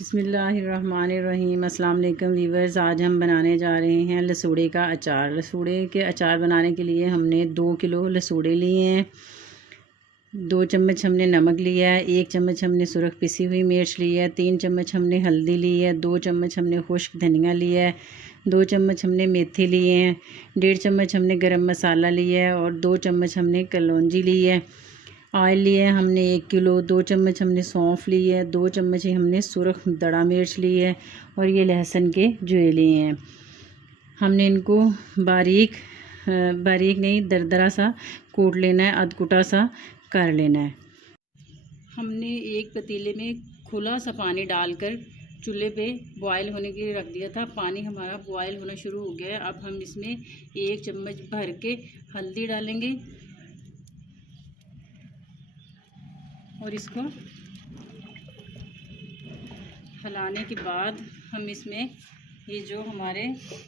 बिस्मिल्लाहिर्रहमानिर्रहीम। अस्सलाम वालेकुम वीवर्स। आज हम बनाने जा रहे हैं लसूड़े का अचार। लसूड़े के अचार बनाने के लिए हमने 2 किलो लसूड़े लिए हैं। 2 चम्मच हमने नमक लिया है। 1 चम्मच हमने सुरख पिसी हुई मिर्च ली है। 3 चम्मच हमने हल्दी ली है। 2 चम्मच हमने खुश्क धनिया लिया है। 2 चम्मच हमने मेथी लिए हैं। 1.5 चम्मच हमने गरम मसाला लिया है और 2 चम्मच हमने कलौंजी ली है। ऑयल लिए हमने 1 किलो। 2 चम्मच हमने सौंफ ली है। 2 चम्मच ही हमने सुरख दड़ा मिर्च ली है और ये लहसुन के जुए लिए हैं। हमने इनको बारीक नहीं दरदरा सा कूट लेना है, अधकुटा सा कर लेना है। हमने एक पतीले में खुला सा पानी डालकर चूल्हे पे बॉयल होने के लिए रख दिया था। पानी हमारा बॉयल होना शुरू हो गया है। अब हम इसमें 1 चम्मच भर के हल्दी डालेंगे और इसको हिलाने के बाद हम इसमें ये जो हमारे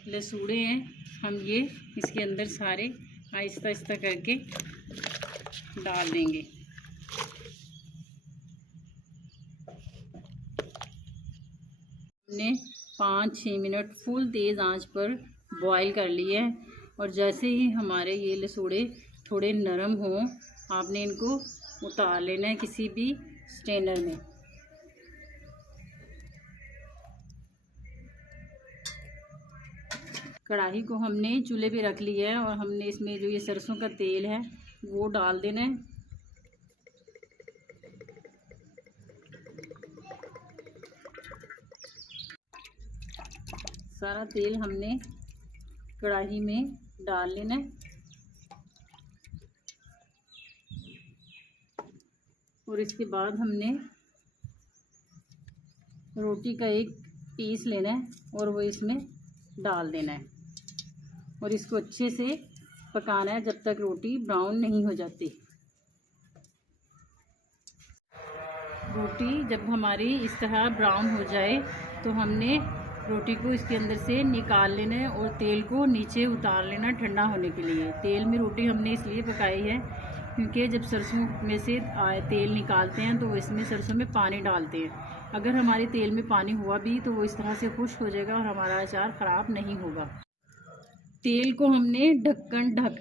लसूड़े हैं हम ये इसके अंदर सारे आहिस्ता आहिस्ता करके डाल देंगे। हमने 5-6 मिनट फुल तेज़ आंच पर बॉईल कर लिए है और जैसे ही हमारे ये लसूड़े थोड़े नरम हों आपने इनको उतार लेना है किसी भी स्ट्रेनर में। कढ़ाई को हमने चूल्हे पे रख लिया है और हमने इसमें जो ये सरसों का तेल है वो डाल देना है। सारा तेल हमने कढ़ाई में डाल लेना है और इसके बाद हमने रोटी का एक पीस लेना है और वो इसमें डाल देना है और इसको अच्छे से पकाना है जब तक रोटी ब्राउन नहीं हो जाती। रोटी जब हमारी इस तरह ब्राउन हो जाए तो हमने रोटी को इसके अंदर से निकाल लेना है और तेल को नीचे उतार लेना ठंडा होने के लिए। तेल में रोटी हमने इसलिए पकाई है क्योंकि जब सरसों में से तेल निकालते हैं तो वो इसमें सरसों में पानी डालते हैं। अगर हमारे तेल में पानी हुआ भी तो वो इस तरह से खुश्क हो जाएगा और हमारा अचार ख़राब नहीं होगा। तेल को हमने ढक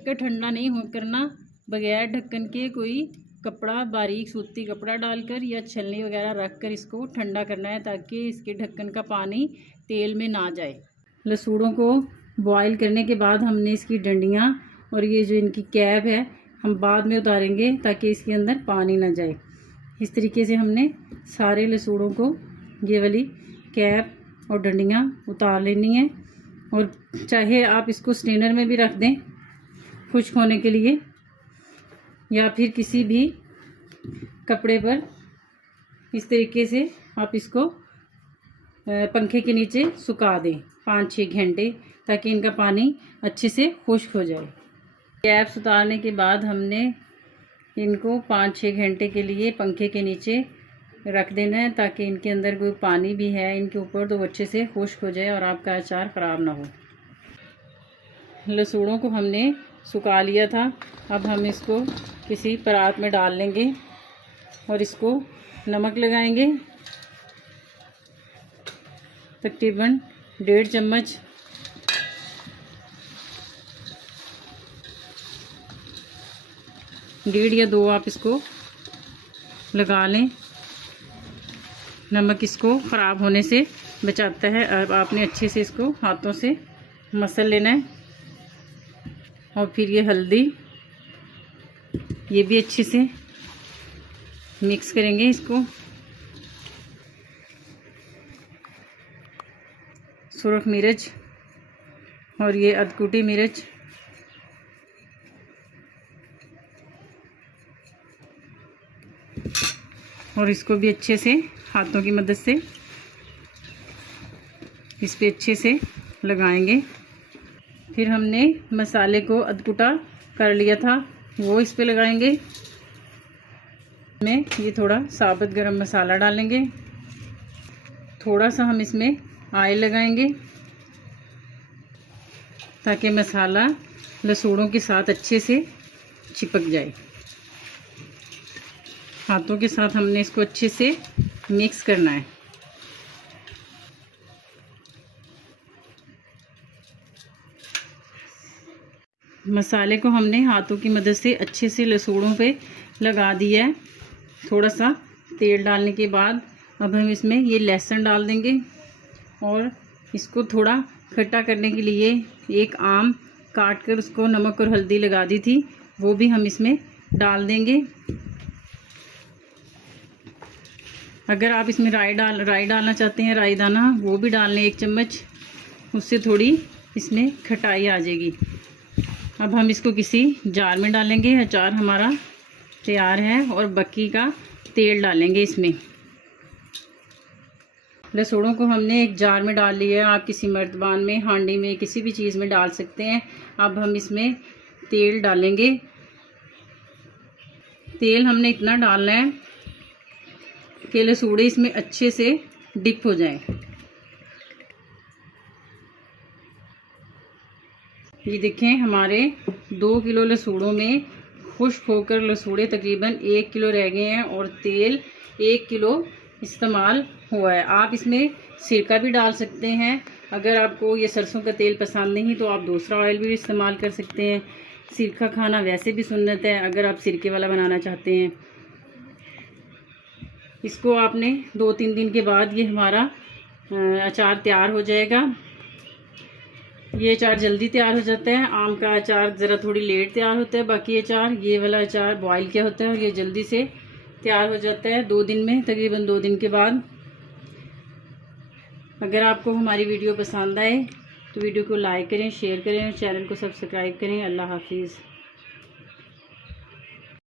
कर ठंडा नहीं करना। बगैर ढक्कन के कोई कपड़ा, बारीक सूती कपड़ा डालकर या छलनी वगैरह रख कर इसको ठंडा करना है ताकि इसके ढक्कन का पानी तेल में ना जाए। लसूड़ों को बॉईल करने के बाद हमने इसकी डंडियाँ और ये जो इनकी कैप है हम बाद में उतारेंगे ताकि इसके अंदर पानी ना जाए। इस तरीके से हमने सारे लसूड़ों को ये वाली कैप और डंडियाँ उतार लेनी है और चाहे आप इसको स्ट्रेनर में भी रख दें खुश्क होने के लिए या फिर किसी भी कपड़े पर इस तरीके से आप इसको पंखे के नीचे सुखा दें 5-6 घंटे ताकि इनका पानी अच्छे से खुश्क हो जाए। कैप्स उतारने के बाद हमने इनको 5-6 घंटे के लिए पंखे के नीचे रख देना है ताकि इनके अंदर कोई पानी भी है इनके ऊपर तो वो अच्छे से खुश्क हो जाए और आपका अचार ख़राब ना हो। लसूड़ों को हमने सुखा लिया था। अब हम इसको किसी परात में डाल लेंगे और इसको नमक लगाएंगे तकरीबन 1.5 चम्मच। डेढ़ या 2 आप इसको लगा लें। नमक इसको ख़राब होने से बचाता है। अब आपने अच्छे से इसको हाथों से मसल लेना है और फिर ये हल्दी ये भी अच्छे से मिक्स करेंगे इसको। सुरख मिर्च और ये अधकुटी मिर्च और इसको भी अच्छे से हाथों की मदद से इस पे अच्छे से लगाएंगे। फिर हमने मसाले को अधकुटा कर लिया था वो इस पे लगाएंगे। में ये थोड़ा साबुत गरम मसाला डालेंगे। थोड़ा सा हम इसमें ऑयल लगाएंगे ताकि मसाला लसूड़ों के साथ अच्छे से चिपक जाए। हाथों के साथ हमने इसको अच्छे से मिक्स करना है। मसाले को हमने हाथों की मदद से अच्छे से लसूड़ों पे लगा दिया है। थोड़ा सा तेल डालने के बाद अब हम इसमें ये लहसुन डाल देंगे और इसको थोड़ा खट्टा करने के लिए एक आम काट कर उसको नमक और हल्दी लगा दी थी, वो भी हम इसमें डाल देंगे। अगर आप इसमें राई डालना चाहते हैं, राई दाना, वो भी डाल लें 1 चम्मच, उससे थोड़ी इसमें खटाई आ जाएगी। अब हम इसको किसी जार में डालेंगे। अचार हमारा तैयार है और बाकी का तेल डालेंगे इसमें। लसूड़ों को हमने एक जार में डाल लिया है, आप किसी मर्तबान में, हांडी में, किसी भी चीज़ में डाल सकते हैं। अब हम इसमें तेल डालेंगे। तेल हमने इतना डालना है कि लसूड़े इसमें अच्छे से डिप हो जाएं। ये देखें, हमारे 2 किलो लसूड़ों में खुश्क होकर लसूड़े तकरीबन 1 किलो रह गए हैं और तेल 1 किलो इस्तेमाल हुआ है। आप इसमें सिरका भी डाल सकते हैं। अगर आपको ये सरसों का तेल पसंद नहीं तो आप दूसरा ऑयल भी इस्तेमाल कर सकते हैं। सिरका खाना वैसे भी सुन्नत है, अगर आप सिरके वाला बनाना चाहते हैं। इसको आपने 2-3 दिन के बाद ये हमारा अचार तैयार हो जाएगा। ये अचार जल्दी तैयार हो जाता है। आम का अचार ज़रा थोड़ी लेट तैयार होता है, बाकी अचार, ये वाला अचार बॉयल किया होता है और ये जल्दी से तैयार हो जाता है 2 दिन में, तकरीबन 2 दिन के बाद। अगर आपको हमारी वीडियो पसंद आए तो वीडियो को लाइक करें, शेयर करें और चैनल को सब्सक्राइब करें। अल्लाह हाफिज़।